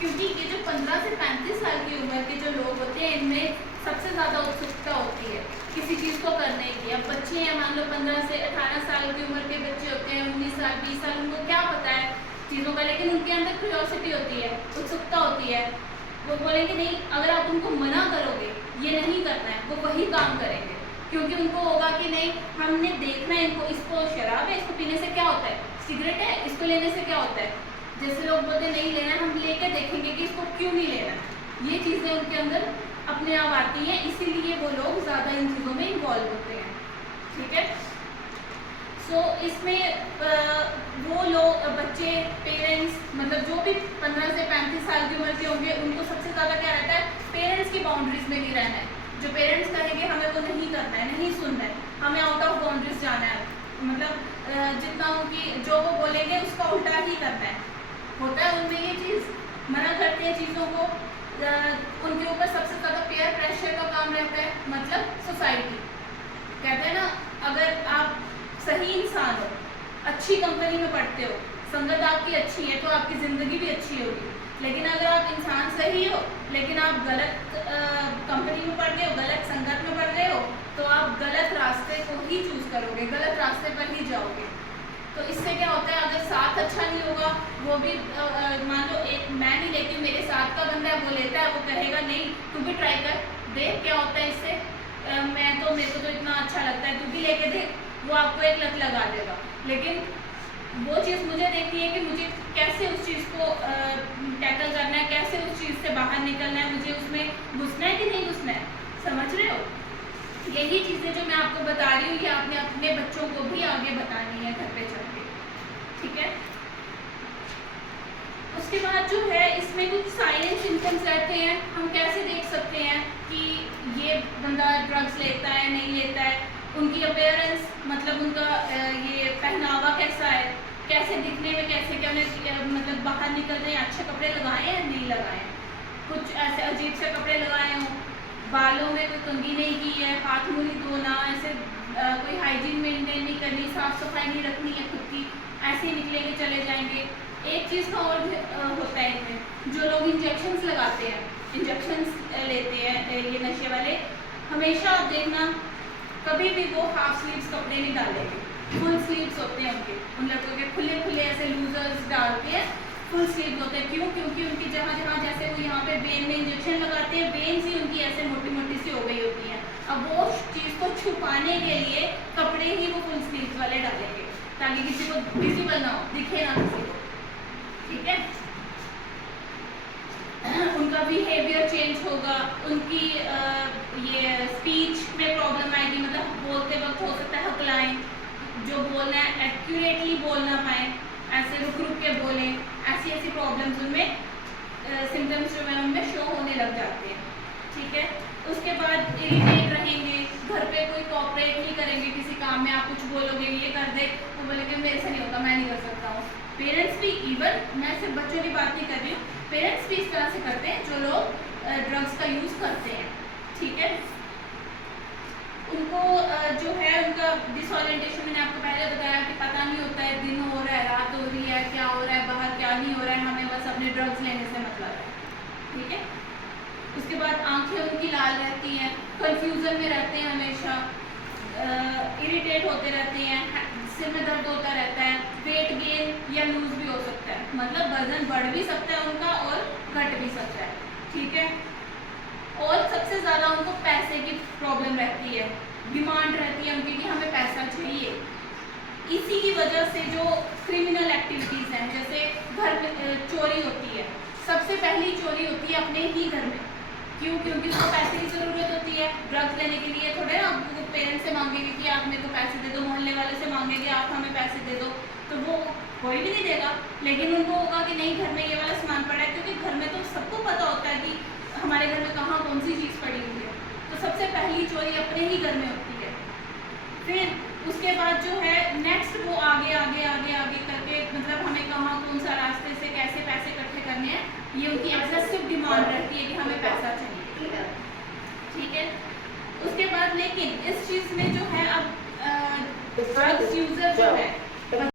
क्योंकि ये जो 15 से 35 साल की उम्र के जो लोग होते हैं, इनमें सबसे ज़्यादा उत्सुकता होती है किसी चीज़ को करने की। अब बच्चे हैं, मान लो 15 से 18 साल की उम्र के बच्चे होते हैं, 19 साल 20 साल, उनको क्या पता है चीज़ों का, लेकिन उनके अंदर क्यूरियोसिटी होती है, उत्सुकता होती है। वो बोलेंगे नहीं, अगर आप उनको मना करोगे ये नहीं करना है, वो वही काम करेंगे, क्योंकि उनको होगा कि नहीं, हमने देखना है इनको, इसको शराब है, इसको पीने से क्या होता है, सिगरेट है, इसको लेने से क्या होता है। जैसे लोग बोलते नहीं लेना है, हम लेके देखेंगे कि इसको क्यों नहीं लेना है। ये चीज़ें उनके अंदर अपने आप आती हैं, इसीलिए वो लोग ज़्यादा इन चीज़ों में इन्वॉल्व होते हैं। ठीक है। सो इसमें वो लोग, बच्चे, पेरेंट्स, मतलब जो भी 15 से 35 साल की उम्र के होंगे, उनको सबसे ज़्यादा क्या रहता है, पेरेंट्स की बाउंड्रीज में नहीं रहना है। जो पेरेंट्स कहेंगे हमें वो नहीं करना है, नहीं सुनना है, हमें आउट ऑफ बाउंड्रीज जाना है, मतलब जितना उनकी जो वो बोलेंगे उसका उल्टा ही करना है। होता है उनमें ये चीज़, मना करते हैं चीज़ों को। उनके ऊपर सबसे ज़्यादा पेयर प्रेशर का काम रहता है, मतलब सोसाइटी। कहते हैं ना, अगर आप सही इंसान हो, अच्छी कंपनी में पढ़ते हो, संगत आपकी अच्छी है, तो आपकी ज़िंदगी भी अच्छी होगी। लेकिन अगर आप इंसान सही हो लेकिन आप गलत कंपनी में पढ़ गए हो, गलत संगत में पढ़ गए हो, तो आप गलत रास्ते को ही चूज़ करोगे, गलत रास्ते पर ही जाओगे। तो इससे क्या होता है, अगर साथ अच्छा नहीं होगा, वो भी मान लो एक मैं नहीं लेती हूँ, मेरे साथ का बंदा है वो लेता है, वो कहेगा नहीं तू भी ट्राई कर, देख क्या होता है इससे, मेरे को तो इतना अच्छा लगता है, तू भी लेके देख, वो आपको एक लत लगा देगा। लेकिन वो चीज़ मुझे देखती है कि मुझे कैसे उस चीज़ को टैकल करना है, कैसे उस चीज़ से बाहर निकलना है, मुझे उसमें घुसना है कि नहीं घुसना है। समझ रहे हो? यही चीज़ें जो मैं आपको बता रही हूँ, ये आपने अपने बच्चों को भी आगे बतानी है घर पे चल के। ठीक है। उसके बाद जो है, इसमें कुछ साइलेंट सिम्टम्स रहते हैं। हम कैसे देख सकते हैं कि ये बंदा ड्रग्स लेता है, नहीं लेता है। उनकी अपीयरेंस, मतलब उनका ये पहनावा कैसा है, कैसे दिखने में, कैसे क्या उन्हें मतलब बाहर निकलते हैं अच्छे कपड़े लगाए हैं या नहीं लगाए हैं, कुछ ऐसे अजीब से कपड़े लगाए हों, बालों में कोई कंघी नहीं की है, हाथ मुँह नहीं धोना, ऐसे कोई हाइजीन मेंटेन नहीं करनी, साफ सफाई नहीं रखनी है खुद की, ऐसे ही निकलेंगे चले जाएंगे। एक चीज़ का और होता है इनमें, जो लोग इंजेक्शंस लगाते हैं, इंजेक्शंस लेते हैं ये नशे वाले, हमेशा आप देखना कभी भी वो हाफ स्लीव्स कपड़े नहीं डालेंगे, फुल स्लीव्स होते हैं उनके, उन लड़कों के खुले खुले ऐसे लूजर्स डालते हैं, फुल स्लीव्स होते हैं। क्यों? क्योंकि उनकी जहाँ जहाँ जैसे वो यहाँ पे वेन में इंजेक्शन लगाते हैं, वेन्स ही उनकी ऐसे मोटी मोटी सी हो गई होती हैं। अब वो चीज़ को छुपाने के लिए कपड़े ही वो फुल स्लीव्स वाले डालेंगे, ताकि किसी को विजिबल ना हो, दिखे ना किसी को। ठीक है। उनका बिहेवियर चेंज होगा, उनकी ये स्पीच में प्रॉब्लम आएगी, मतलब बोलते वक्त हो सकता है हकलाएं, जो बोलना है एक्यूरेटली बोल ना पाए, ऐसे रुक रुक के बोलें, ऐसी ऐसी प्रॉब्लम्स उनमें सिम्टम्स जो है उनमें शो होने लग जाते हैं। ठीक है। उसके बाद इरिटेट रहेंगे, घर पे कोई कोऑपरेट नहीं करेंगे किसी काम में, आप कुछ बोलोगे ये कर दे, वो बोलेंगे मेरे से नहीं होता, मैं नहीं कर सकता हूँ। पेरेंट्स भी, इवन मैं सिर्फ बच्चों की बात नहीं कर रही हूँ, पेरेंट्स भी इस तरह से करते हैं जो लोग ड्रग्स का यूज़ करते हैं। ठीक है। उनको जो है उनका डिसओरिएंटेशन, मैंने आपको पहले बताया कि पता नहीं होता है दिन हो रहा है, रात हो रही है, क्या हो रहा है बाहर, क्या नहीं हो रहा है, हमें बस अपने ड्रग्स लेने से मतलब है। ठीक है। उसके बाद आंखें उनकी लाल रहती हैं, कंफ्यूजन में रहते हैं, हमेशा इरिटेट होते रहते हैं, सिर में दर्द होता रहता है, वेट गेन या लूज भी हो सकता है, मतलब वजन बढ़ भी सकता है उनका और घट भी सकता है। ठीक है। और सबसे ज़्यादा उनको पैसे की प्रॉब्लम रहती है, डिमांड रहती है उनकी कि हमें पैसा चाहिए। इसी की वजह से जो क्रिमिनल एक्टिविटीज़ हैं, जैसे घर में चोरी होती है, सबसे पहली चोरी होती है अपने ही घर में। क्यों? क्योंकि उसको पैसे की ज़रूरत होती है, ड्रग्स लेने के लिए थोड़े ना वो पेरेंट्स से मांगेंगे कि आप मेरे को पैसे दे दो, मोहल्ले वाले से मांगेंगे आप हमें पैसे दे दो, तो वो कोई भी नहीं देगा। लेकिन उनको होगा कि नहीं, घर में ये वाला सामान पड़ा है, क्योंकि घर में तो सबको पता होता है कि हमारे घर में कहाँ कौन सी चीज़ पड़ी हुई है। तो सबसे पहली चोरी अपने ही घर में होती है। फिर उसके बाद जो है नेक्स्ट, वो आगे आगे आगे आगे करके, मतलब हमें कहाँ कौन सा रास्ते से कैसे पैसे इकट्ठे करने हैं, ये उनकी एग्रेसिव डिमांड रहती है कि हमें पैसा चाहिए। ठीक है। उसके बाद लेकिन इस चीज़ में जो है, अब ड्रग्स यूजर जो है